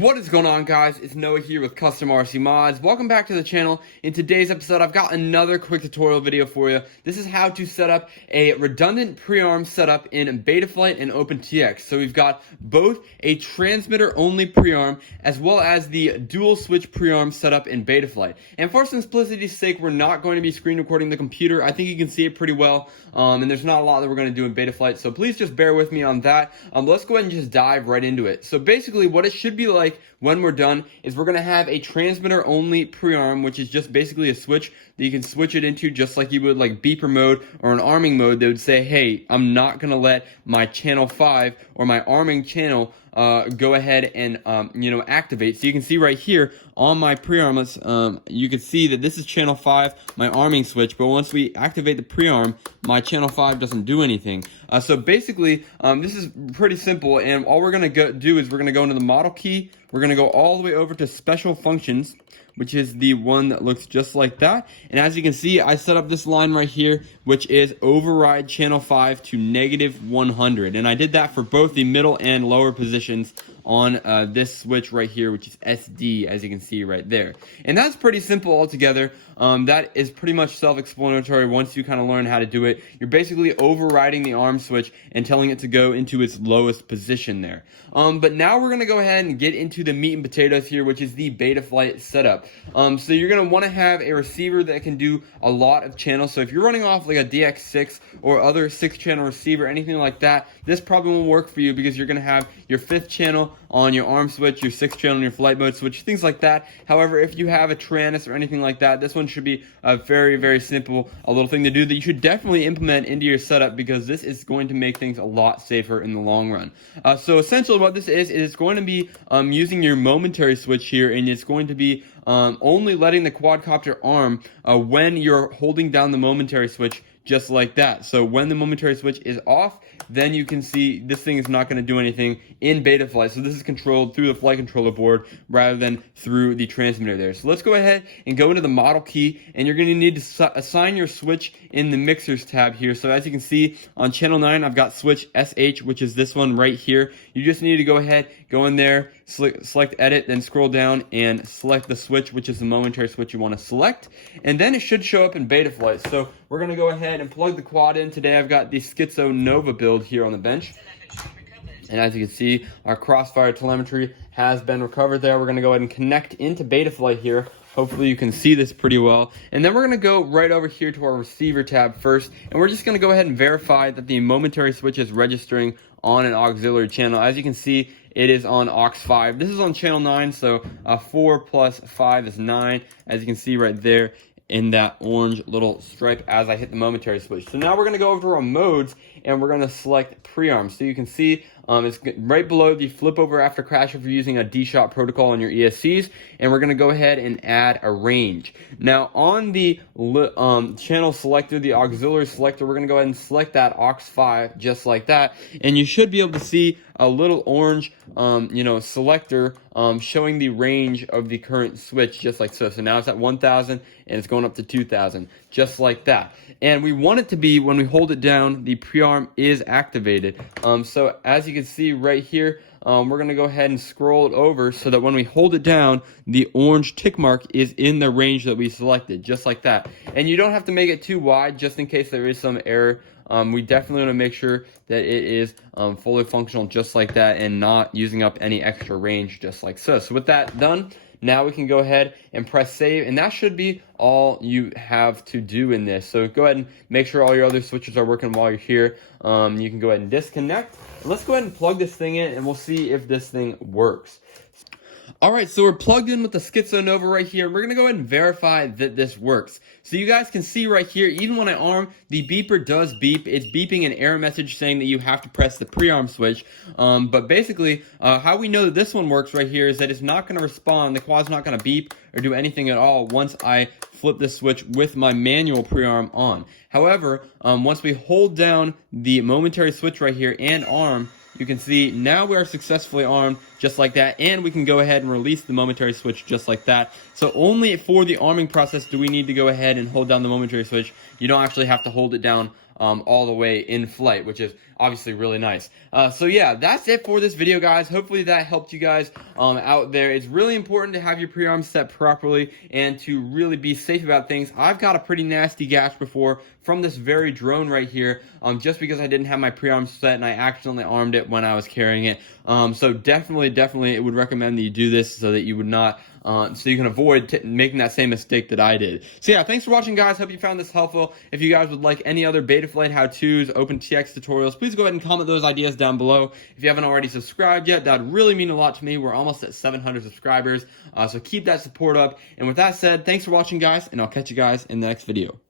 What is going on, guys? It's Noah here with Custom RC Mods. Welcome back to the channel. In today's episode, I've got another quick tutorial video for you. This is how to set up a redundant prearm setup in Betaflight and OpenTX. So we've got both a transmitter-only prearm as well as the dual switch prearm setup in Betaflight. And for simplicity's sake, we're not going to be screen recording the computer. I think you can see it pretty well, and there's not a lot that we're going to do in Betaflight, so please just bear with me on that. Let's go ahead and just dive right into it. So basically, what it should be like when we're done is we're going to have a transmitter only prearm, which is just basically a switch that you can switch it into just like you would like beeper mode or an arming mode. They would say, hey, I'm not going to let my channel 5 or my arming channel go ahead and activate. So you can see right here on my prearm, you can see that this is channel 5, my arming switch, but once we activate the prearm, my channel 5 doesn't do anything. So basically, this is pretty simple, and all we're going to do is we're going to go into the model key, we're going to go all the way over to special functions, which is the one that looks just like that. And as you can see, I set up this line right here, which is override channel 5 to -100. And I did that for both the middle and lower positions on this switch right here, which is SD, as you can see right there. And that's pretty simple altogether. That is pretty much self-explanatory once you kind of learn how to do it. You're basically overriding the arm switch and telling it to go into its lowest position there. But now we're going to go ahead and get into the meat and potatoes here, which is the Betaflight setup. So you're going to want to have a receiver that can do a lot of channels. So if you're running off like a DX6 or other 6-channel receiver, anything like that, this probably won't work for you because you're going to have your 5th channel on your arm switch, your 6th channel on your flight mode switch, things like that. However, if you have a Taranis or anything like that, this one should be a very, very simple, a little thing to do that you should definitely implement into your setup because this is going to make things a lot safer in the long run. So essentially what this is it's going to be using your momentary switch here, and it's going to be only letting the quadcopter arm when you're holding down the momentary switch, just like that. So when the momentary switch is off, then you can see this thing is not going to do anything in Betaflight. So this is controlled through the flight controller board rather than through the transmitter there. So let's go ahead and go into the model key, and you're going to need to assign your switch in the mixers tab here. So as you can see on channel 9, I've got switch SH, which is this one right here. You just need to go ahead, go in there, select edit, then scroll down and select the switch, which is the momentary switch you want to select, and then it should show up in Betaflight. So we're going to go ahead and plug the quad in. Today I've got the Schizo Nova build here on the bench, and as you can see, our crossfire telemetry has been recovered there. We're going to go ahead and connect into Betaflight here. Hopefully you can see this pretty well. And then we're going to go right over here to our receiver tab first, and we're just going to go ahead and verify that the momentary switch is registering on an auxiliary channel. As you can see, it is on aux 5. This is on channel 9, so 4 plus 5 is 9, as you can see right there in that orange little stripe as I hit the momentary switch. So now we're going to go over to our modes, and we're going to select prearm. So you can see it's right below the flip over after crash if you're using a D-Shot protocol on your ESCs, and we're going to go ahead and add a range. Now on the channel selector, the auxiliary selector, we're going to go ahead and select that aux 5 just like that, and you should be able to see a little orange selector showing the range of the current switch just like so. So now it's at 1000 and it's going up to 2000 just like that. And we want it to be, when we hold it down, the prearm is activated. So as you can see right here, we're going to go ahead and scroll it over so that when we hold it down, the orange tick mark is in the range that we selected, just like that. And you don't have to make it too wide just in case there is some error. We definitely want to make sure that it is fully functional just like that and not using up any extra range just like so. So with that done, now we can go ahead and press save, and that should be all you have to do in this. So go ahead and make sure all your other switches are working while you're here. You can go ahead and disconnect. Let's go ahead and plug this thing in, and we'll see if this thing works. Alright, so we're plugged in with the Schizo Nova right here. We're going to go ahead and verify that this works. So you guys can see right here, even when I arm, the beeper does beep. It's beeping an error message saying that you have to press the prearm switch. But basically, how we know that this one works right here is that it's not going to respond. The quad's not going to beep or do anything at all once I flip this switch with my manual prearm on. However, once we hold down the momentary switch right here and arm, you can see now we are successfully armed just like that, and we can go ahead and release the momentary switch just like that. So only for the arming process do we need to go ahead and hold down the momentary switch. You don't actually have to hold it down all the way in flight, which is obviously really nice. So yeah, that's it for this video, guys. Hopefully that helped you guys out there. It's really important to have your pre-arm set properly and to really be safe about things. I've got a pretty nasty gash before from this very drone right here, just because I didn't have my pre-arm set and I accidentally armed it when I was carrying it. So definitely it would recommend that you do this so that you would not, so you can avoid making that same mistake that I did. So yeah, thanks for watching, guys. Hope you found this helpful. If you guys would like any other Betaflight how-tos, OpenTX tutorials, please go ahead and comment those ideas down below. If you haven't already subscribed yet, that would really mean a lot to me. We're almost at 700 subscribers, so keep that support up. And with that said, thanks for watching, guys, and I'll catch you guys in the next video.